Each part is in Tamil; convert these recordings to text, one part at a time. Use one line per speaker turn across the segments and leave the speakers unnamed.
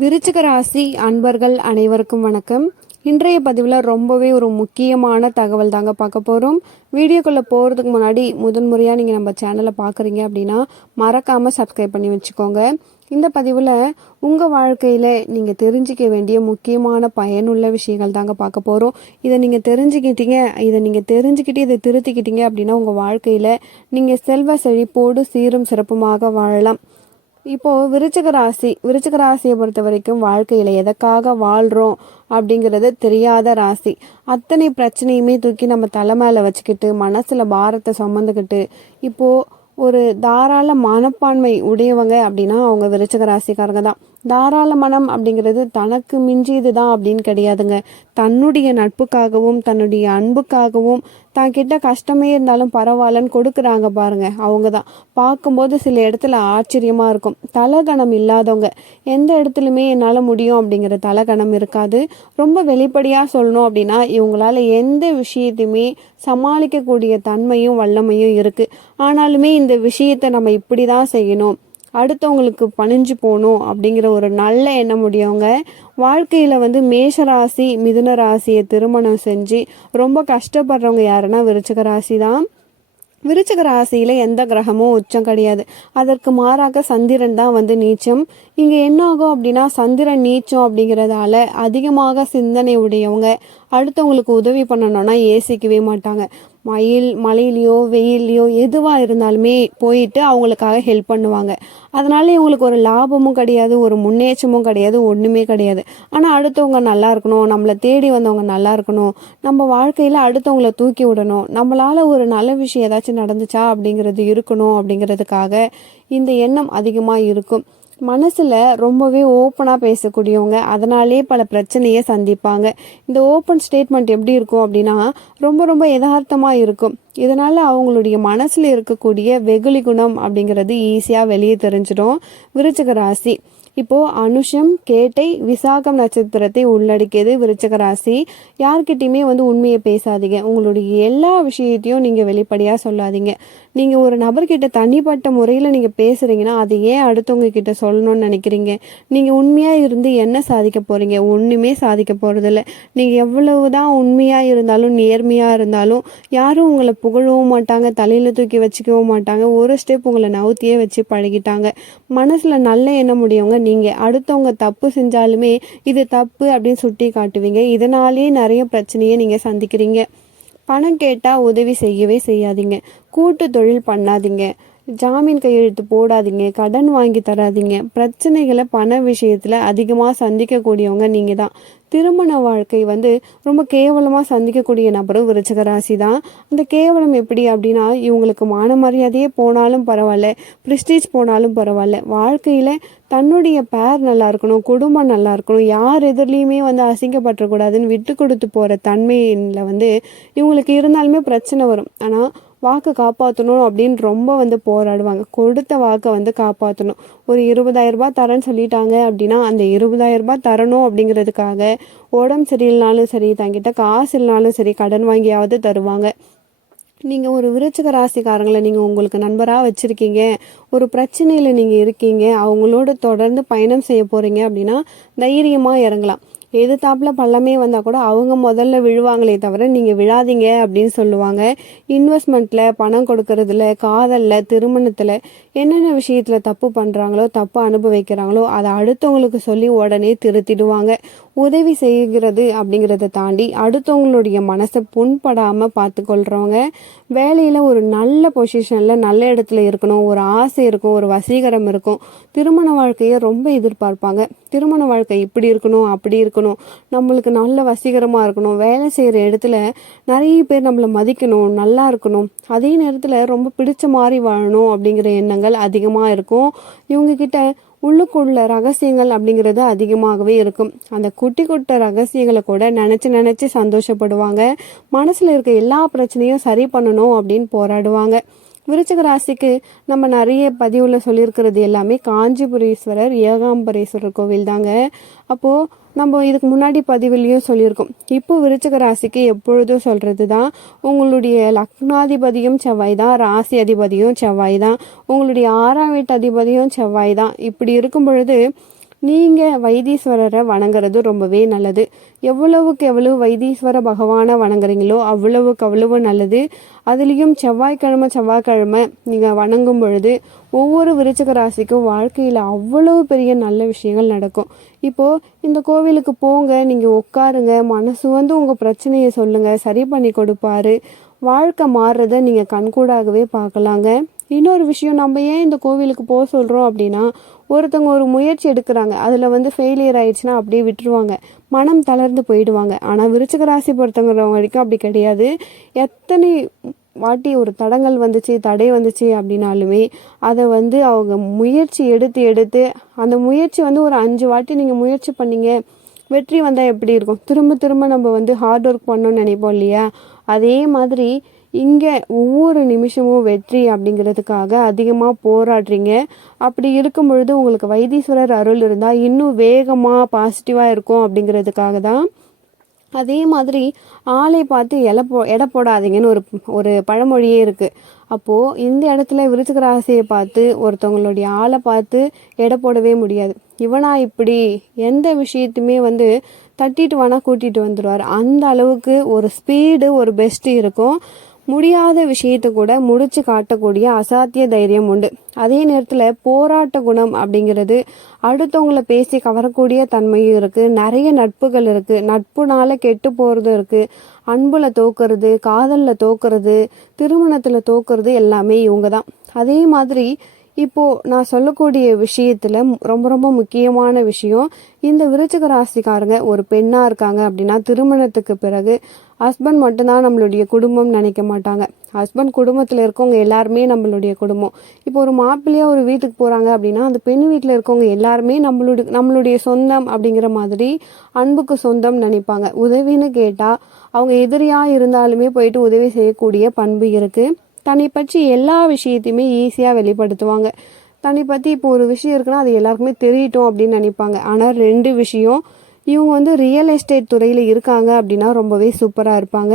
விருச்சிக ராசி அன்பர்கள் அனைவருக்கும் வணக்கம். இன்றைய பதிவில் ரொம்பவே ஒரு முக்கியமான தகவல் தாங்க பார்க்க போகிறோம் வீடியோக்குள்ளே போகிறதுக்கு முன்னாடி முதன் முறையாக நீங்கள் நம்ம சேனலை பார்க்குறீங்க அப்படின்னா மறக்காமல் சப்ஸ்கிரைப் பண்ணி வச்சுக்கோங்க. இந்த பதிவில் உங்கள் வாழ்க்கையில் நீங்கள் தெரிஞ்சிக்க வேண்டிய முக்கியமான பயனுள்ள விஷயங்கள் தாங்க பார்க்க போகிறோம் இதை நீங்கள் தெரிஞ்சுக்கிட்டீங்க இதை நீங்கள் தெரிஞ்சுக்கிட்டு இதை திருத்திக்கிட்டீங்க அப்படின்னா உங்கள் வாழ்க்கையில் நீங்கள் செல்வ செழிப்போடு சீரும் சிறப்புமாக வாழலாம். இப்போ விருச்சிக ராசி விருச்சிக ராசியை பொறுத்த வரைக்கும் வாழ்க்கையில எதற்காக வாழ்றோம் அப்படிங்கிறது தெரியாத ராசி. அத்தனை பிரச்சனையுமே தூக்கி நம்ம தலை மேல வச்சுக்கிட்டு மனசுல பாரத்தை சுமந்துக்கிட்டு இப்போ ஒரு தாராள மனப்பான்மை உடையவங்க அப்படின்னா அவங்க விருச்சிக ராசிக்காரங்க தான். தாராள மனம் அப்படிங்கிறது தனக்கு மிஞ்சியது தான் அப்படின்னு கிடையாதுங்க. தன்னுடைய நட்புக்காகவும் தன்னுடைய அன்புக்காகவும் தான் கிட்ட கஷ்டமே இருந்தாலும் பரவாயில்லன்னு கொடுக்குறாங்க பாருங்க அவங்க தான் பார்க்கும்போது சில இடத்துல ஆச்சரியமா இருக்கும். தலகணம் இல்லாதவங்க எந்த இடத்துலையுமே என்னால் முடியும் அப்படிங்கிற தலகணம் இருக்காது. ரொம்ப வெளிப்படையாக சொல்லணும் அப்படின்னா இவங்களால எந்த விஷயத்தையுமே சமாளிக்கக்கூடிய தன்மையும் வல்லமையும் இருக்குது ஆனாலுமே இந்த விஷயத்தை நம்ம இப்படி தான் செய்யணும். அடுத்தவங்களுக்கு பணிஞ்சு போகணும் அப்படிங்கிற ஒரு நல்ல எண்ணம் உடையவங்க வாழ்க்கையில் வந்து மேஷ ராசி மிதுன ராசியை திருமணம் செஞ்சு ரொம்ப கஷ்டப்படுறவங்க யாருன்னா விருச்சிக ராசி தான். விருச்சிக ராசியில் எந்த கிரகமும் உச்சம் கிடையாது. அதற்கு மாறாக சந்திரன் தான் வந்து நீச்சம். இங்கே என்ன ஆகும் அப்படின்னா சந்திரன் நீச்சம் அப்படிங்கிறதால அதிகமாக சிந்தனை உடையவங்க அடுத்தவங்களுக்கு உதவி பண்ணணும்னா ஏசிக்கவே மாட்டாங்க. மயில் மழையிலையோ வெயிலையோ எதுவாக இருந்தாலுமே போயிட்டு அவங்களுக்காக ஹெல்ப் பண்ணுவாங்க. அதனால இவங்களுக்கு ஒரு லாபமும் கிடையாது ஒரு முன்னேற்றமும் கிடையாது ஒன்றுமே கிடையாது. ஆனால் அடுத்தவங்க நல்லா இருக்கணும் நம்மளை தேடி வந்தவங்க நல்லா இருக்கணும் நம்ம வாழ்க்கையில் அடுத்தவங்கள தூக்கி விடணும் நம்மளால ஒரு நல்ல விஷயம் ஏதாச்சும் நடந்துச்சா அப்படிங்கிறது இருக்கணும் அப்படிங்கிறதுக்காக இந்த எண்ணம் அதிகமாக இருக்கும். மனசில் ரொம்பவே ஓப்பனாக பேசக்கூடியவங்க அதனாலே பல பிரச்சனையை சந்திப்பாங்க. இந்த ஓப்பன் ஸ்டேட்மெண்ட் எப்படி இருக்கும் அப்படின்னா ரொம்ப ரொம்ப யதார்த்தமாக இருக்கும். இதனால் அவங்களுடைய மனசில் இருக்கக்கூடிய வெகுளி குணம் அப்படிங்கிறது ஈஸியாக வெளியே தெரிஞ்சிடும். விருச்சிக ராசி. இப்போ அனுஷம் கேட்டை விசாகம் நட்சத்திரத்தை உள்ளடக்கியது விருச்சக ராசி. யார்கிட்டயுமே வந்து உண்மையை பேசாதீங்க. உங்களுடைய எல்லா விஷயத்தையும் நீங்க வெளிப்படையா சொல்லாதீங்க. நீங்க ஒரு நபர்கிட்ட தனிப்பட்ட முறையில நீங்க பேசுறீங்கன்னா அதை ஏன் அடுத்தவங்க கிட்ட சொல்லணும்னு நினைக்கிறீங்க? நீங்க உண்மையா இருந்து என்ன சாதிக்க போறீங்க? ஒண்ணுமே சாதிக்க போறதில்ல. நீங்க எவ்வளவுதான் உண்மையா இருந்தாலும் நேர்மையா இருந்தாலும் யாரும் உங்களை புகழவும் மாட்டாங்க தலையில தூக்கி வச்சுக்கவும் மாட்டாங்க. ஒரு ஸ்டெப் உங்களை நவுத்தியே வச்சு பழகிட்டாங்க. மனசுல நல்ல எண்ணம் முடியவங்க நீங்கள் அடுத்தவங்க தப்பு செஞ்சாலுமே இது தப்பு அப்படின்னு சுட்டி காட்டுவீங்க. இதனாலேயே நிறைய பிரச்சனையை நீங்கள் சந்திக்கிறீங்க. பணம் கேட்டால் உதவி செய்யவே செய்யாதீங்க. கூட்டு தொழில் பண்ணாதீங்க. ஜாமீன் கையெழுத்து போடாதீங்க கடன் வாங்கி தராதீங்க. பிரச்சனைகளை பண விஷயத்தில் அதிகமாக சந்திக்கக்கூடியவங்க நீங்கள் தான். திருமண வாழ்க்கை வந்து ரொம்ப கேவலமாக சந்திக்கக்கூடிய நபரும் விருச்சக ராசி தான். அந்த கேவலம் எப்படி அப்படின்னா இவங்களுக்கு மான மரியாதையே போனாலும் பரவாயில்ல ப்ரிஸ்டீஜ் போனாலும் பரவாயில்ல. வாழ்க்கையில் தன்னுடைய பேர் நல்லா இருக்கணும் குடும்பம் நல்லா இருக்கணும் யார் எதிர்லேயுமே வந்து அசிங்கப்பட்டுறக்கூடாதுன்னு விட்டு கொடுத்து போகிற தன்மையில் வந்து இவங்களுக்கு இருந்தாலுமே பிரச்சனை வரும். ஆனால் வாக்கை காப்பாற்றணும் அப்படின்னு ரொம்ப வந்து போராடுவாங்க. கொடுத்த வாக்கை வந்து காப்பாற்றணும் ஒரு இருபதாயிரம் ரூபாய் தரேன்னு சொல்லிட்டாங்க அப்படின்னா அந்த இருபதாயிரம் ரூபாய் தரணும் அப்படிங்கிறதுக்காக உடம்பு சரியில்லைனாலும் சரி தங்கிட்ட காசு இல்லைனாலும் சரி கடன் வாங்கியாவது தருவாங்க. நீங்கள் ஒரு விருச்சிக ராசிக்காரங்களை நீங்கள் உங்களுக்கு நண்பராக வச்சுருக்கீங்க. ஒரு பிரச்சனையில் நீங்கள் இருக்கீங்க. அவங்களோட தொடர்ந்து பயணம் செய்ய போகிறீங்க அப்படின்னா தைரியமாக இறங்கலாம். எதிர்த்தாப்புல பள்ளமே வந்தால் கூட அவங்க முதல்ல விழுவாங்களே தவிர நீங்கள் விழாதீங்க அப்படின்னு சொல்லுவாங்க. இன்வெஸ்ட்மெண்ட்டில் பணம் கொடுக்கறதுல காதலில் திருமணத்தில் என்னென்ன விஷயத்தில் தப்பு பண்ணுறாங்களோ தப்பு அனுபவிக்கிறாங்களோ அதை அடுத்தவங்களுக்கு சொல்லி உடனே திருத்திடுவாங்க. உதவி செய்கிறது அப்படிங்கிறத தாண்டி அடுத்தவங்களுடைய மனசை புண்படாமல் பார்த்துக்கொள்கிறவங்க வேலையில் ஒரு நல்ல பொசிஷனில் நல்ல இடத்துல இருக்கணும் ஒரு ஆசை இருக்கும் ஒரு வசீகரம் இருக்கும். திருமண வாழ்க்கையை ரொம்ப எதிர்பார்ப்பாங்க. திருமண வாழ்க்கை இப்படி இருக்கணும் அப்படி இருக்கணும். நம்மளுக்கு நல்ல வசீகரமாக இருக்கணும். வேலை செய்கிற இடத்துல நிறைய பேர் நம்மளை மதிக்கணும் நல்லா இருக்கணும். அதே நேரத்தில் ரொம்ப பிடிச்ச மாதிரி வாழணும் அப்படிங்கிற எண்ணங்கள் அதிகமாக இருக்கும். இவங்க கிட்ட உள்ளுக்குள்ள ரகசியங்கள் அப்படிங்கிறது அதிகமாகவே இருக்கும். அந்த குட்டி குட்ட ரகசியங்களை கூட நினச்சி நினச்சி சந்தோஷப்படுவாங்க. மனசில் இருக்க எல்லா பிரச்சனையும் சரி பண்ணணும் அப்படின்னு போராடுவாங்க. விருச்சிக ராசிக்கு நம்ம நிறைய பதிவில் சொல்லியிருக்கிறது எல்லாமே காஞ்சிபுரீஸ்வரர் ஏகாம்பரேஸ்வரர் கோவில் தாங்க. அப்போது நம்ம இதுக்கு முன்னாடி பதிவுலேயும் சொல்லியிருக்கோம். இப்போ விருச்சிக ராசிக்கு எப்பொழுதும் சொல்கிறது தான் உங்களுடைய லக்னாதிபதியும் செவ்வாய் தான் ராசி அதிபதியும் செவ்வாய் தான் உங்களுடைய ஆறாம் வீட்டு அதிபதியும் செவ்வாய் தான் இப்படி இருக்கும் பொழுது நீங்கள் வைத்தீஸ்வரரை வணங்குறது ரொம்பவே நல்லது. எவ்வளவுக்கு எவ்வளவு வைத்தீஸ்வர பகவானை வணங்குறீங்களோ அவ்வளவுக்கு அவ்வளவு நல்லது. அதுலேயும் செவ்வாய்க்கிழமை செவ்வாய்க்கிழமை நீங்கள் வணங்கும் பொழுது ஒவ்வொரு விருச்சக ராசிக்கும் வாழ்க்கையில் அவ்வளவு பெரிய நல்ல விஷயங்கள் நடக்கும். இப்போது இந்த கோவிலுக்கு போங்க நீங்கள் உட்காருங்க மனசு வந்து உங்கள் பிரச்சனையை சொல்லுங்கள் சரி பண்ணி கொடுப்பாரு. வாழ்க்கை மாறுறதை நீங்கள் கண்கூடாகவே பார்க்கலாங்க. இன்னொரு விஷயம் நம்ம ஏன் இந்த கோவிலுக்கு போக சொல்கிறோம் அப்படின்னா ஒருத்தவங்க ஒரு முயற்சி எடுக்கிறாங்க. அதில் வந்து ஃபெயிலியர் ஆயிடுச்சுன்னா அப்படியே விட்டுருவாங்க. மனம் தளர்ந்து போயிடுவாங்க. ஆனால் விருச்சிக ராசி பொறுத்தவங்க வரைக்கும் அப்படி கிடையாது. எத்தனை வாட்டி ஒரு தடங்கள் வந்துச்சு தடை வந்துச்சு அப்படின்னாலுமே அதை வந்து அவங்க முயற்சி எடுத்து எடுத்து அந்த முயற்சி வந்து ஒரு அஞ்சு வாட்டி நீங்கள் முயற்சி பண்ணீங்க வெற்றி வந்தால் எப்படி இருக்கும்? திரும்ப திரும்ப நம்ம வந்து ஹார்ட் ஒர்க் பண்ணணும்னு நினைப்போம் இல்லையா? அதே மாதிரி இங்கே ஒவ்வொரு நிமிஷமும் வெற்றி அப்படிங்கிறதுக்காக அதிகமாக போராடுறீங்க. அப்படி இருக்கும் பொழுது உங்களுக்கு வைத்தீஸ்வரர் அருள் இருந்தால் இன்னும் வேகமாக பாசிட்டிவாக இருக்கும் அப்படிங்கிறதுக்காக தான். அதே மாதிரி ஆளை பார்த்து எலை போ எடை போடாதீங்கன்னு ஒரு ஒரு பழமொழியே இருக்குது அப்போது இந்த இடத்துல விருச்சிக ராசியை பார்த்து ஒருத்தவங்களுடைய ஆளை பார்த்து எடை போடவே முடியாது. இவனா இப்படி எந்த விஷயத்தையுமே வந்து தட்டிட்டு வேணால் கூட்டிகிட்டு வந்துடுவார் அந்த அளவுக்கு ஒரு ஸ்பீடு ஒரு பெஸ்ட்டு இருக்கும். முடியாத விஷயத்தை கூட முடிச்சு காட்டக்கூடிய அசாத்திய தைரியம் உண்டு. அதே நேரத்தில் போராட்ட குணம் அப்படிங்கிறது அடுத்தவங்களை பேசி கவரக்கூடிய தன்மையும் இருக்குது நிறைய நட்புகள் இருக்குது நட்புனால கெட்டு போகிறதும் இருக்குது அன்பில் தோக்குறது காதலில் தோக்குறது திருமணத்தில் தோக்குறது எல்லாமே இவங்க தான் அதே மாதிரி இப்போது நான் சொல்லக்கூடிய விஷயத்தில் ரொம்ப ரொம்ப முக்கியமான விஷயம் இந்த விருச்சிக ராசிக்காரங்க ஒரு பெண்ணாக இருக்காங்க அப்படின்னா திருமணத்துக்கு பிறகு ஹஸ்பண்ட் மட்டும்தான் நம்மளுடைய குடும்பம் நினைக்க மாட்டாங்க. ஹஸ்பண்ட் குடும்பத்தில் இருக்கவங்க எல்லாருமே நம்மளுடைய குடும்பம். இப்போ ஒரு மாப்பிள்ளையாக ஒரு வீட்டுக்கு போகிறாங்க அப்படின்னா அந்த பெண் வீட்டில் இருக்கவங்க எல்லாருமே நம்மளுடைய நம்மளுடைய சொந்தம் அப்படிங்கிற மாதிரி அன்புக்கு சொந்தம் நினைப்பாங்க. உதவின்னு கேட்டால் அவங்க எதிரியாக இருந்தாலுமே போயிட்டு உதவி செய்யக்கூடிய பண்பு இருக்குது தன்னை பற்றி எல்லா விஷயத்தையுமே ஈஸியாக வெளிப்படுத்துவாங்க. தன்னை பற்றி இப்போ ஒரு விஷயம் இருக்குன்னா அது எல்லாருக்குமே தெரியட்டும் அப்படின்னு நினைப்பாங்க. ஆனால் ரெண்டு விஷயம் இவங்க வந்து ரியல் எஸ்டேட் துறையில் இருக்காங்க அப்படின்னா ரொம்பவே சூப்பராக இருப்பாங்க.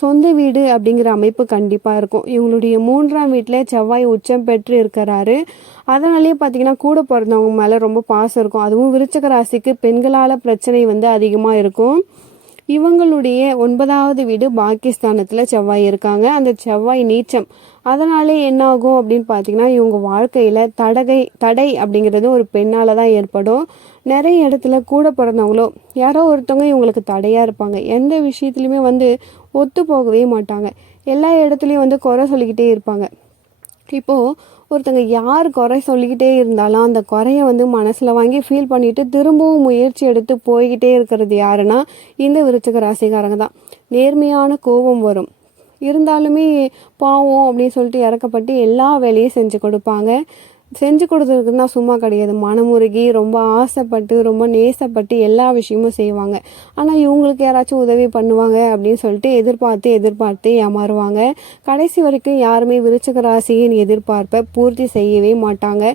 சொந்த வீடு அப்படிங்கிற அமைப்பு கண்டிப்பாக இருக்கும். இவங்களுடைய மூன்றாம் வீட்டில் செவ்வாய் உச்சம் பெற்று இருக்கிறாரு. அதனாலேயே பார்த்தீங்கன்னா கூட பிறந்தவங்க மேலே ரொம்ப பாசம் இருக்கும். அதுவும் விருச்சக ராசிக்கு பெண்களால் பிரச்சனை வந்து அதிகமாக இருக்கும். இவங்களுடைய ஒன்பதாவது வீடு பாகிஸ்தானத்தில் செவ்வாய் இருக்காங்க. அந்த செவ்வாய் நீச்சம். அதனாலே என்ன ஆகும் அப்படின்னு பார்த்தீங்கன்னா இவங்க வாழ்க்கையில் தடகை தடை அப்படிங்கிறது ஒரு பெண்ணால் தான் ஏற்படும். நிறைய இடத்துல கூட பிறந்தவங்களோ யாரோ ஒருத்தவங்க இவங்களுக்கு தடையாக இருப்பாங்க. எந்த விஷயத்துலையுமே வந்து ஒத்து போகவே மாட்டாங்க. எல்லா இடத்துலையும் வந்து குறை சொல்லிக்கிட்டே இருப்பாங்க. இப்போது ஒருத்தங்க யார் குறை சொல்லிக்கிட்டே இருந்தாலும் அந்த குறையை வந்து மனசில் வாங்கி ஃபீல் பண்ணிவிட்டு திரும்பவும் முயற்சி எடுத்து போய்கிட்டே இருக்கிறது யாருன்னா இந்த விருச்சிக ராசிக்காரங்க தான். நேர்மையான கோபம் வரும். இருந்தாலுமே பாவம் அப்படின்னு சொல்லிட்டு இறக்கப்பட்டு எல்லா வேலையும் செஞ்சு கொடுப்பாங்க. செஞ்சு கொடுத்துருக்குன்னா சும்மா கிடையாது. மனமுருகி ரொம்ப ஆசைப்பட்டு ரொம்ப நேசப்பட்டு எல்லா விஷயமும் செய்வாங்க. ஆனால் இவங்களுக்கு யாராச்சும் உதவி பண்ணுவாங்க அப்படின்னு சொல்லிட்டு எதிர்பார்த்து எதிர்பார்த்து ஏமாறுவாங்க. கடைசி வரைக்கும் யாருமே விருச்சக ராசியின் எதிர்பார்ப்பை பூர்த்தி செய்யவே மாட்டாங்க.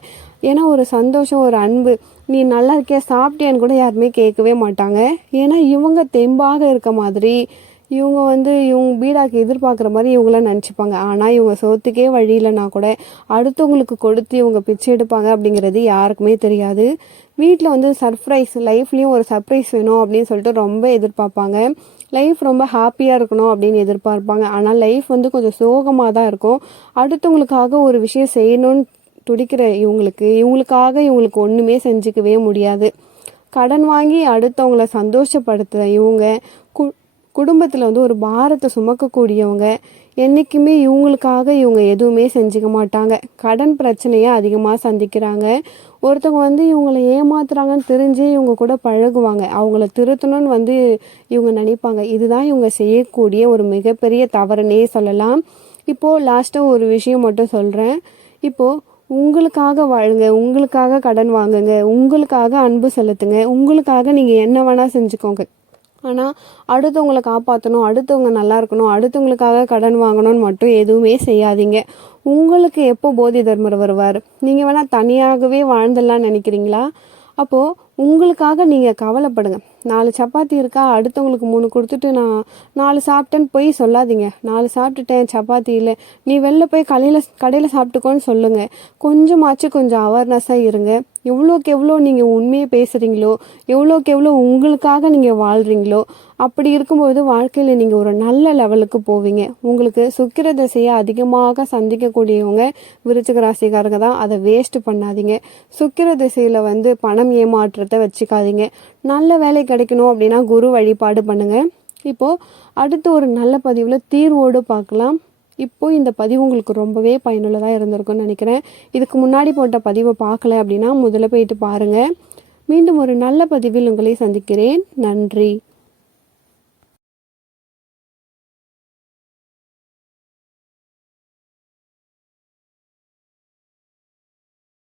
ஏன்னா ஒரு சந்தோஷம் ஒரு அன்பு நீ நல்லா இருக்கியா சாப்பிட்டியான்னு கூட யாருமே கேட்கவே மாட்டாங்க. ஏன்னா இவங்க தெம்பாக இருக்க மாதிரி இவங்க வந்து இவங்க பீடாக்கு எதிர்பார்க்குற மாதிரி இவங்களாம் நினச்சிப்பாங்க. ஆனால் இவங்க சோத்துக்கே வழி இல்லைனா கூட அடுத்தவங்களுக்கு கொடுத்து இவங்க பிச்சை எடுப்பாங்க அப்படிங்கிறது யாருக்குமே தெரியாது. வீட்டில் வந்து சர்ப்ரைஸ் லைஃப்லேயும் ஒரு சர்ப்ரைஸ் வேணும் அப்படின்னு சொல்லிட்டு ரொம்ப எதிர்பார்ப்பாங்க. லைஃப் ரொம்ப ஹாப்பியாக இருக்கணும் அப்படின்னு எதிர்பார்ப்பாங்க. ஆனால் லைஃப் வந்து கொஞ்சம் சோகமாக தான் இருக்கும். அடுத்தவங்களுக்காக ஒரு விஷயம் செய்யணும்னு துடிக்கிற இவங்களுக்கு இவங்களுக்காக இவங்களுக்கு ஒன்றுமே செஞ்சுக்கவே முடியாது. கடன் வாங்கி அடுத்தவங்களை சந்தோஷப்படுத்துகிற இவங்க குடும்பத்தில் வந்து ஒரு பாரத்தை சுமக்கக்கூடியவங்க என்றைக்குமே இவங்களுக்காக இவங்க எதுவுமே செஞ்சுக்க மாட்டாங்க. கடன் பிரச்சனையை அதிகமாக சந்திக்கிறாங்க. ஒருத்தவங்க வந்து இவங்களை ஏமாத்துறாங்கன்னு தெரிஞ்சு இவங்க கூட பழகுவாங்க. அவங்கள திருத்தணும்னு வந்து இவங்க நினைப்பாங்க. இதுதான் இவங்க செய்யக்கூடிய ஒரு மிகப்பெரிய தவறுனே சொல்லலாம். இப்போது லாஸ்ட்டாக ஒரு விஷயம் மட்டும் சொல்கிறேன் இப்போது உங்களுக்காக வாழுங்க உங்களுக்காக கடன் வாங்குங்க உங்களுக்காக அன்பு செலுத்துங்க உங்களுக்காக நீங்கள் என்ன வேணால் செஞ்சுக்கோங்க. ஆனால் அடுத்தவங்களை காப்பாற்றணும் அடுத்தவங்க நல்லா இருக்கணும் அடுத்தவங்களுக்காக கடன் வாங்கணும்னு மட்டும் எதுவுமே செய்யாதீங்க. உங்களுக்கு எப்போ போதி தர்மர் வருவார்? நீங்கள் வேணால் தனியாகவே வாழ்ந்துடலாம்னு நினைக்கிறீங்களா? அப்போது உங்களுக்காக நீங்கள் கவலைப்படுங்க. நாலு சப்பாத்தி இருக்கா? அடுத்தவங்களுக்கு மூணு கொடுத்துட்டு நான் நாலு சாப்பிட்டேன்னு போய் சொல்லாதீங்க. நாலு சாப்பிட்டுட்டேன் சப்பாத்தி இல்லை. நீ வெளில போய் கடையில் கடையில் சாப்பிட்டுக்கோன்னு சொல்லுங்கள் கொஞ்சமாச்சும் கொஞ்சம் அவேர்னஸாக இருங்க. எவ்வளோக்கு எவ்வளோ நீங்கள் உண்மையை பேசுகிறீங்களோ எவ்வளோக்கு எவ்வளோ உங்களுக்காக நீங்கள் வாழ்கிறீங்களோ அப்படி இருக்கும்போது வாழ்க்கையில் நீங்கள் ஒரு நல்ல லெவலுக்கு போவீங்க. உங்களுக்கு சுக்கிர திசையை அதிகமாக சந்திக்கக்கூடியவங்க விருச்சிக ராசிக்காரங்க தான். அதை வேஸ்ட் பண்ணாதீங்க. சுக்கிர திசையில் வந்து பணம் ஏமாற்றத்தை வச்சுக்காதீங்க. நல்ல வேலை கிடைக்கணும் அப்படின்னா குரு வழிபாடு பண்ணுங்கள் இப்போது அடுத்து ஒரு நல்ல பதிவில் தீர்வோடு பார்க்கலாம். இப்போது இந்த பதிவு உங்களுக்கு ரொம்பவே பயனுள்ளதாக இருந்திருக்கும்னு நினைக்கிறேன். இதுக்கு முன்னாடி போட்ட பதிவை பார்க்கல அப்படின்னா முதல்ல போயிட்டு பாருங்கள் மீண்டும் ஒரு நல்ல பதிவில் உங்களை சந்திக்கிறேன். நன்றி.